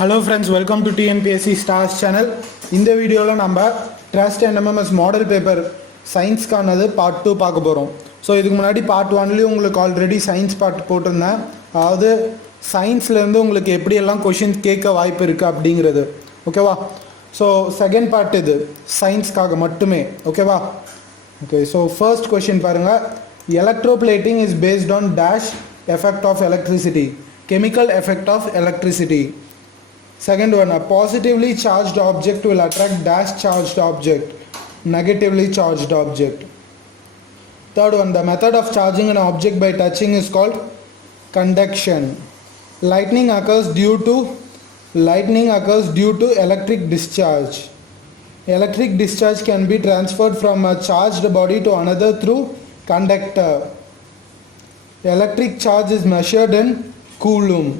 Hello friends, welcome to TNPSC Stars channel. இந்த வீடியோவில் நம்ம trust and MMS model paper சயின்ஸ்க்கானது பார்ட் 2 பார்க்க போகிறோம். ஸோ இதுக்கு முன்னாடி பார்ட் 1லேயும் உங்களுக்கு ஆல்ரெடி சயின்ஸ் பார்ட் போட்டிருந்தேன். அதாவது சயின்ஸ்லேருந்து உங்களுக்கு எப்படியெல்லாம் கொஷின்ஸ் கேட்க வாய்ப்பு இருக்குது அப்படிங்கிறது. ஓகேவா? ஸோ செகண்ட் பார்ட் இது சயின்ஸ்க்காக மட்டுமே. ஓகேவா? ஓகே, ஸோ ஃபர்ஸ்ட் கொஷின் பாருங்கள். Electroplating is based on the effect of electricity. Chemical effect of electricity. Second one, a positively charged object will attract dash charged object, negatively charged object. Third one, the method of charging an object by touching is called conduction. Lightning occurs due to electric discharge. Electric discharge can be transferred from a charged body to another through conductor. Electric charge is measured in Coulomb.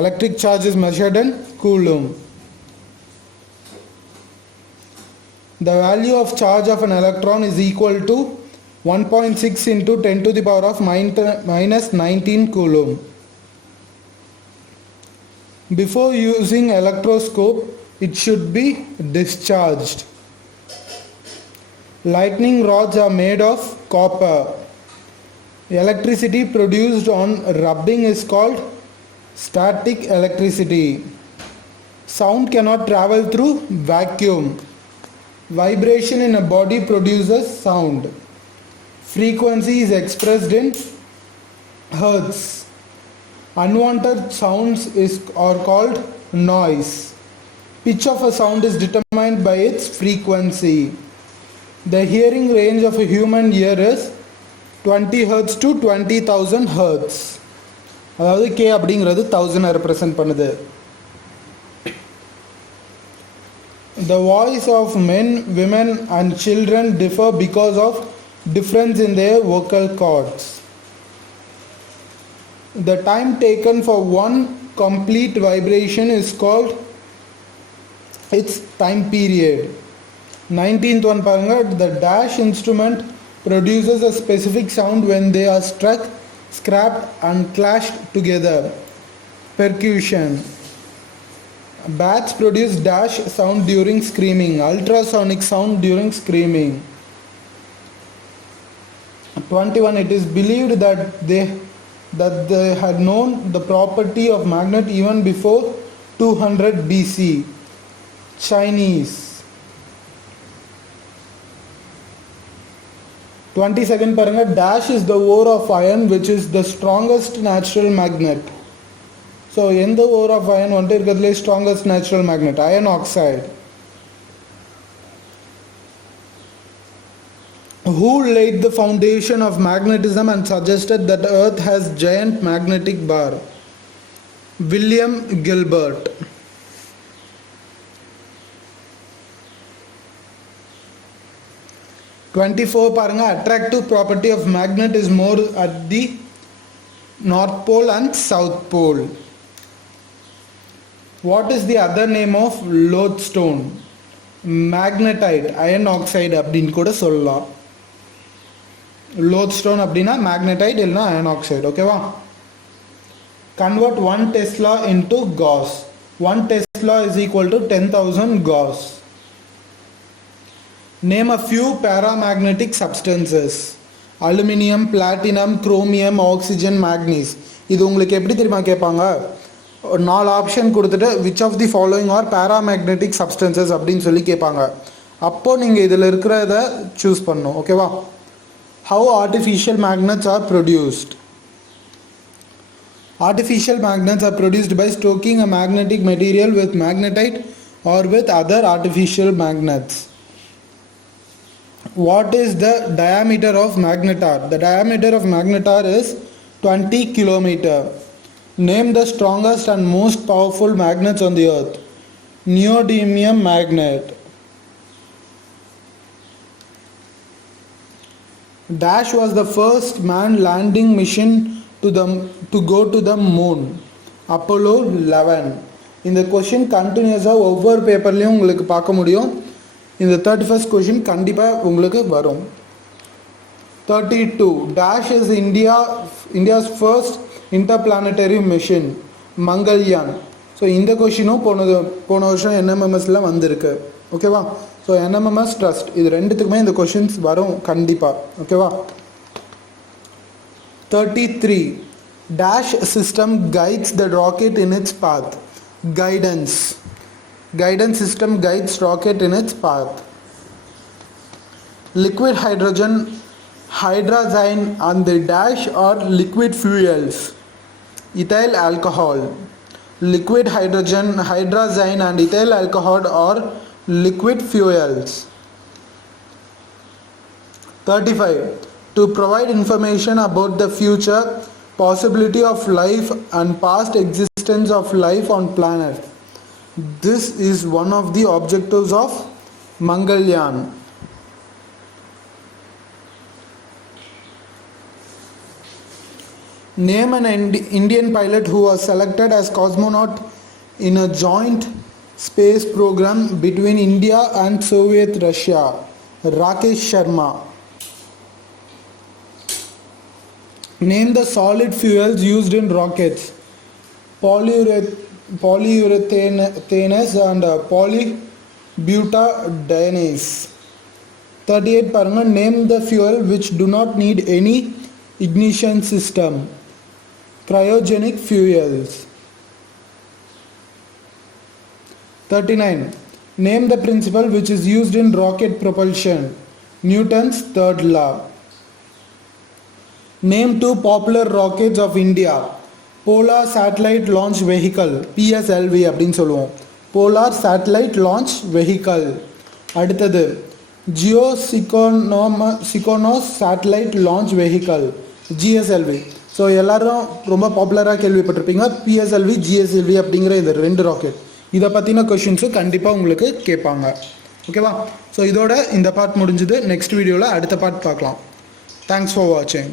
Electric charge is measured in Coulomb. The value of charge of an electron is equal to 1.6 into 10 to the power of minus 19 Coulomb. Before using electroscope, it should be discharged. Lightning rods are made of copper. Electricity produced on rubbing is called static electricity. Sound cannot travel through vacuum. Vibration in a body produces sound. Frequency is expressed in hertz. Unwanted sounds are called noise. Pitch of a sound is determined by its frequency. The hearing range of a human ear is 20 Hz to 20,000 Hz. அதாவது K அப்படிங்கிறது 1000 ரெப்ரசன்ட் பண்ணுது. The voice of men, women and children differ because of difference in their vocal cords. The time taken for one complete vibration is called its time period. 19th one பாருங்க. The dash instrument produces a specific sound when they are struck, scraped and clashed together. Percussion. Bats produce dash sound during screaming, ultrasonic sound during screaming. 21. It is believed that they had known the property of magnet even before 200 BC. Chinese. 22nd பாருங்க. Dash is the ore of iron which is the strongest natural magnet. So எந்த ore of iron வந்துட்டு இருக்கிறதுலே strongest natural magnet? Iron oxide. Who laid the foundation of magnetism and suggested that Earth has giant magnetic bar? William Gilbert. 24 பாருங்க. Attractive property of magnet is more at the north pole and south pole. What is the other name of lodestone? Magnetite, iron oxide அப்படின்னு கூட சொல்லலாம். lodestone அப்படின்னா magnetite இல்லைனா iron oxide. ஓகேவா? Convert 1 Tesla into Gauss. 1 Tesla is equal to 10,000 Gauss. Name a few paramagnetic substances. Aluminium, platinum, chromium, oxygen, manganese. இது உங்களுக்கு எப்படி தெரியுமா கேட்பாங்க? 4 ஆப்ஷன் கொடுத்துட்டு which of the following are paramagnetic substances அப்படின்னு சொல்லி கேட்பாங்க. அப்போ நீங்கள் இதில் இருக்கிறத சூஸ் பண்ணணும். ஓகேவா? How artificial magnets are produced? Artificial magnets are produced by stoking a magnetic material with magnetite or with other artificial magnets. What is the diameter of magnetar? The diameter of magnetar is 20 kilometer. Name the strongest and most powerful magnets on the earth. Neodymium magnet. Dash was the first man landing mission to go to the moon. Apollo 11. இந்த கொஷின் கண்டினியூஸாக ஒவ்வொரு பேப்பர்லேயும் உங்களுக்கு பார்க்க முடியும். இந்த 31st question கண்டிப்பாக உங்களுக்கு வரும். 32. Dash is India's first interplanetary mission, Mangalyaan. So so இந்த கொஷினும் போன வருஷம் என்எம்எம்எஸ்ல வந்திருக்கு. ஓகேவா? ஸோ என்எம்எம்எஸ் ட்ரஸ்ட் இது ரெண்டுத்துக்குமே இந்த கொஷின்ஸ் வரும் கண்டிப்பாக. ஓகேவா? 33 dash system guides the rocket in its path. Guidance system guides rocket in its path. Liquid hydrogen, hydrazine and the dash are liquid fuels. Ethyl alcohol. Liquid hydrogen, hydrazine and ethyl alcohol are liquid fuels. 35. To provide information about the future possibility of life and past existence of life on planet. This is one of the objectives of Mangalyaan. Name an Indian pilot who was selected as cosmonaut in a joint space program between India and Soviet Russia. Rakesh Sharma. Name the solid fuels used in rockets. Polyurethanes and polybutadienase. 38 paranga. Name the fuel which do not need any ignition system. Cryogenic fuels. 39. Name the principle which is used in rocket propulsion. Newton's third law. Name two popular rockets of India. Polar Satellite Launch Vehicle PSLV அப்படின்னு சொல்லுவோம். Polar Satellite Launch Vehicle. அடுத்தது Geosynchronous Satellite Launch Vehicle GSLV. So எல்லாரும் ரொம்ப பாப்புலராக கேள்விப்பட்டிருப்பீங்க PSLV GSLV அப்படிங்கிற இது ரெண்டு ராக்கெட். இதை பற்றின கொஷின்ஸும் கண்டிப்பாக உங்களுக்கு கேட்பாங்க. ஓகேவா? ஸோ இதோட இந்த பார்ட் முடிஞ்சுது. நெக்ஸ்ட் வீடியோவில் அடுத்த பார்ட் பார்க்கலாம். தேங்க்ஸ் ஃபார் வாட்சிங்.